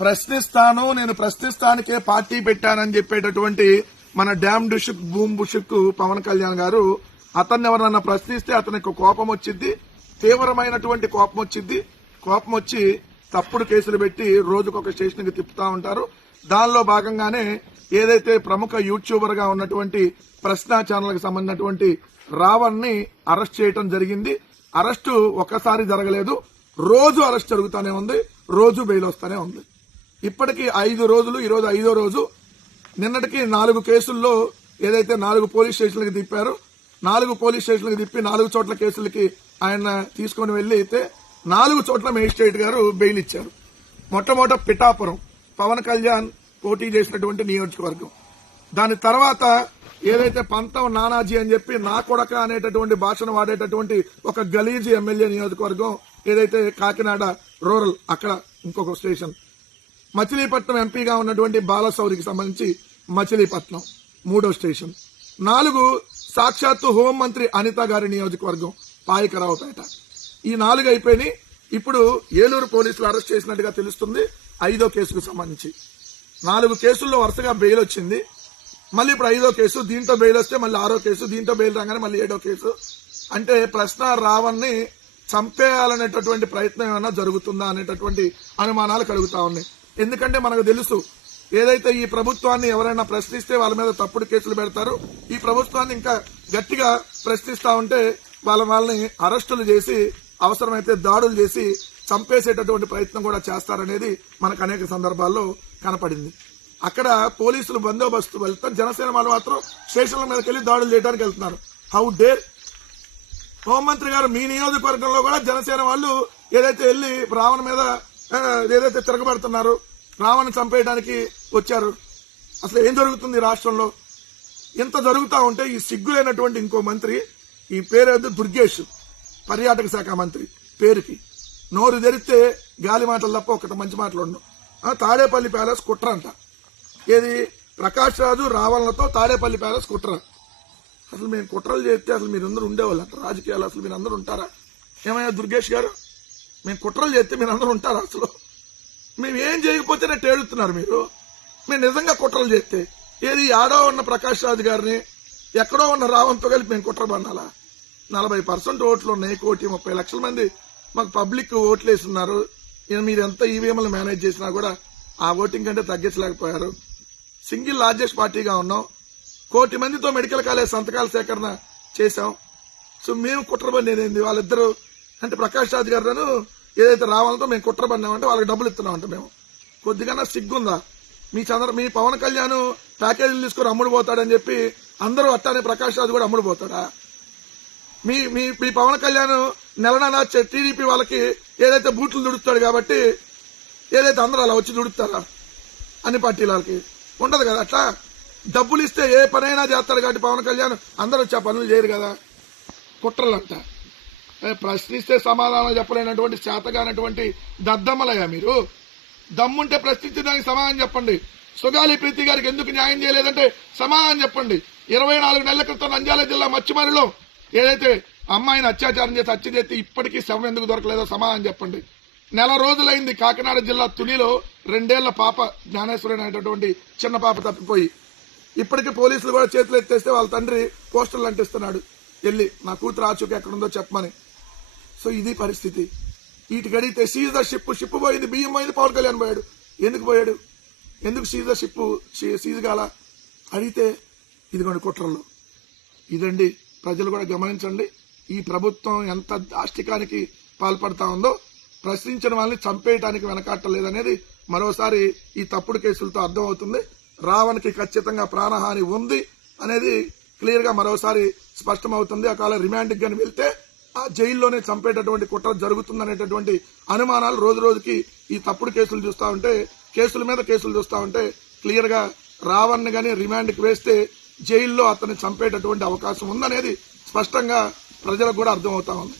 ప్రశ్నిస్తాను, నేను ప్రశ్నిస్తానికే పార్టీ పెట్టానని చెప్పేటటువంటి మన డ్యామ్ బుషుక్ బూమ్ బుషుక్ పవన్ కళ్యాణ్ గారు అతన్ని ఎవరన్నా ప్రశ్నిస్తే అతనికి కోపం వచ్చింది, తీవ్రమైనటువంటి కోపం వచ్చింది. కోపం వచ్చి తప్పుడు కేసులు పెట్టి రోజుకొక స్టేషన్ కి తిప్పుతా ఉంటారు. దానిలో భాగంగానే ఏదైతే ప్రముఖ యూట్యూబర్ గా ఉన్నటువంటి ప్రశ్న ఛానల్ కి సంబంధించినటువంటి రావణ్ ని అరెస్ట్ చేయడం జరిగింది. అరెస్టు ఒక్కసారి జరగలేదు, రోజు అరెస్ట్ జరుగుతూనే ఉంది, రోజు బెయిల్ వస్తూనే ఉంది. ఇప్పటికీ 5 రోజులు, ఈరోజు 5వ రోజు. నిన్నటికి 4 కేసుల్లో ఏదైతే 4 పోలీస్ స్టేషన్లకు తిప్పారో 4 పోలీస్ స్టేషన్లకు తిప్పి 4 చోట్ల కేసులకి ఆయన తీసుకుని వెళ్లి అయితే 4 చోట్ల మేజిస్ట్రేట్ గారు బెయిల్ ఇచ్చారు. మొట్టమొదట పిఠాపురం పవన్ కళ్యాణ్ పోటీ చేసినటువంటి నియోజకవర్గం. దాని తర్వాత ఏదైతే పంతం నానాజీ అని చెప్పి నా కొడక అనేటటువంటి భాషను వాడేటటువంటి ఒక గలీజీ ఎమ్మెల్యే నియోజకవర్గం ఏదైతే కాకినాడ రూరల్, అక్కడ ఇంకొక స్టేషన్. మచిలీపట్నం ఎంపీగా ఉన్నటువంటి బాలశౌరికి సంబంధించి మచిలీపట్నం 3వ స్టేషన్. 4 సాక్షాత్తు హోంమంత్రి అనిత గారి నియోజకవర్గం పాయకరావుపేట. ఈ 4 అయిపోయినాయి. ఇప్పుడు ఏలూరు పోలీసులు అరెస్ట్ చేసినట్టుగా తెలుస్తుంది 5వ కేసుకు సంబంధించి. 4 కేసుల్లో వరుసగా బెయిల్ వచ్చింది. మళ్ళీ ఇప్పుడు 5వ కేసు, దీంతో బెయిల్ వస్తే మళ్ళీ 6వ కేసు, దీంతో బెయిల్ రాగానే మళ్ళీ 7వ కేసు. అంటే ప్రశ్న రావణ్ ని చంపేయాలనేటటువంటి ప్రయత్నం ఏమైనా జరుగుతుందా అనేటటువంటి అనుమానాలు కలుగుతా ఉన్నాయి. ఎందుకంటే మనకు తెలుసు ఏదైతే ఈ ప్రభుత్వాన్ని ఎవరైనా ప్రశ్నిస్తే వాళ్ళ మీద తప్పుడు కేసులు పెడతారు. ఈ ప్రభుత్వాన్ని ఇంకా గట్టిగా ప్రశ్నిస్తా ఉంటే వాళ్ళని అరెస్టులు చేసి అవసరమైతే దాడులు చేసి చంపేసేటటువంటి ప్రయత్నం కూడా చేస్తారనేది మనకు అనేక సందర్భాల్లో కనపడింది. అక్కడ పోలీసులు బందోబస్తు వెళ్తారు, జనసేన వాళ్ళు మాత్రం స్టేషన్ల మీదకి వెళ్లి దాడులు చేయడానికి వెళ్తున్నారు. How dare! హోంమంత్రి గారు మీ నియోజకవర్గంలో కూడా జనసేన వాళ్ళు ఏదైతే వెళ్లి రావణ్ మీద ఏదైతే తిరగబడుతున్నారు, రావణ్ చంపేయడానికి వచ్చారు. అసలు ఏం జరుగుతుంది రాష్ట్రంలో? ఇంత జరుగుతా ఉంటే ఈ సిగ్గులైనటువంటి ఇంకో మంత్రి, ఈ పేరు దుర్గేష్, పర్యాటక శాఖ మంత్రి పేరుకి నోరు తెరిస్తే గాలి మాటలు తప్ప ఒకటి మంచి మాటలు ఉండవు. తాడేపల్లి ప్యాలెస్ కుట్ర అంట. ఏది? ప్రకాష్ రాజు రావణ్లతో తాడేపల్లి ప్యాలెస్ కుట్ర. అసలు మేము కుట్రలు చేస్తే అసలు మీరందరూ ఉండేవాళ్ళు అంట రాజకీయాలు? అసలు మీరందరూ ఉంటారా? ఏమయ్యా దుర్గేష్ గారు, మేము కుట్రలు చేస్తే మీరందరూ ఉంటారా? అసలు మేము ఏం చేయకపోతేనే టేడుతున్నారు మీరు. మేము నిజంగా కుట్రలు చేస్తే ఏది? ఆడో ఉన్న ప్రకాష్ రాజు గారిని ఎక్కడో ఉన్న రావణ్తో కలిపి మేము కుట్ర పన్నాలా? 40% ఓట్లు ఉన్నాయి, 1,30,00,000 మంది మాకు పబ్లిక్ ఓట్లు వేస్తున్నారు. మీరు ఎంత ఈవీఎంలు మేనేజ్ చేసినా కూడా ఆ ఓటింగ్ కంటే తగ్గించలేకపోయారు. సింగిల్ లార్జెస్ట్ పార్టీగా ఉన్నాం. 1,00,00,000 మందితో మెడికల్ కాలేజ్ సంతకాల సేకరణ చేశాం. సో మేము కుట్ర పనేది వాళ్ళిద్దరు అంటే ప్రకాష్ రాజ్ గారు ఏదైతే రావాలతో మేము కుట్ర పన్నామంటే వాళ్ళకి డబ్బులు ఇస్తున్నామంటే మేము కొద్దిగా సిగ్గుందా? మీ పవన్ కళ్యాణ్ ప్యాకేజీలు తీసుకుని అమ్ముడు పోతాడని చెప్పి అందరూ అట్టానే ప్రకాష్ రాజ్ కూడా అమ్ముడు పోతాడా? మీ పవన్ కళ్యాణ్ నెలనా టీడీపీ వాళ్ళకి ఏదైతే బూట్లు దుడుస్తాడు కాబట్టి ఏదైతే అందరూ అలా వచ్చి దుడుతారా? అన్ని పార్టీల వాళ్ళకి ఉండదు కదా. అట్లా డబ్బులు ఇస్తే ఏ పనైనా చేస్తాడు కాబట్టి పవన్ కళ్యాణ్ అందరూ వచ్చి ఆ పనులు చేయరు కదా. కుట్రలంట. ప్రశ్నిస్తే సమాధానాలు చెప్పలేనటువంటి చేతగానటువంటి దద్దమ్మలయ్యా మీరు. దమ్ముంటే ప్రశ్నించి దానికి సమాధానం చెప్పండి. సుగాలి ప్రీతి గారికి ఎందుకు న్యాయం చేయలేదంటే సమాధానం చెప్పండి. 24 నెలల క్రితం నంద్యాల జిల్లా మచ్చిమరిలో ఏదైతే అమ్మాయిని అత్యాచారం చేసి హత్య చేస్తే ఇప్పటికీ శవం ఎందుకు దొరకలేదో సమాధానం చెప్పండి. 1 నెల రోజులైంది కాకినాడ జిల్లా తునిలో 2 ఏళ్ల పాప జ్ఞానేశ్వరి అనేటటువంటి చిన్న పాప తప్పిపోయి. ఇప్పటికీ పోలీసులు కూడా చేతులు ఎత్తేస్తే వాళ్ళ తండ్రి పోస్టర్లు అంటిస్తున్నాడు, వెళ్ళి నా కూతురు ఆచూకి ఎక్కడుందో చెప్పమని. సో ఇది పరిస్థితి. వీటికి అడిగితే సీజ్ ద షిప్ పోయింది, బియ్యం పోయింది, పవన్ కళ్యాణ్ పోయాడు. ఎందుకు పోయాడు? ఎందుకు సీజ్ ద షిప్ సీజ్ కాల అడిగితే ఇదిగోండి కుట్రలు. ఇదండి ప్రజలు కూడా గమనించండి. ఈ ప్రభుత్వం ఎంత దాష్టికానికి పాల్పడతా ఉందో. ప్రశ్నించిన వాళ్ళని చంపేయటానికి వెనకాట్టలేదనేది మరోసారి ఈ తప్పుడు కేసులతో అర్థమవుతుంది. రావణ్కి ఖచ్చితంగా ప్రాణహాని ఉంది అనేది క్లియర్ గా మరోసారి స్పష్టమవుతుంది. ఒకవేళ రిమాండ్కి గాని వెళ్తే ఆ జైల్లోనే చంపేటటువంటి కుట్ర జరుగుతుందనేటటువంటి అనుమానాలు రోజు రోజుకి ఈ తప్పుడు కేసులు చూస్తా ఉంటే, కేసుల మీద కేసులు చూస్తా ఉంటే క్లియర్ గా రావణ్ని గాని రిమాండ్కి వేస్తే జైల్లో అతన్ని చంపేటటువంటి అవకాశం ఉందనేది స్పష్టంగా ప్రజలకు కూడా అర్థమవుతా ఉంది.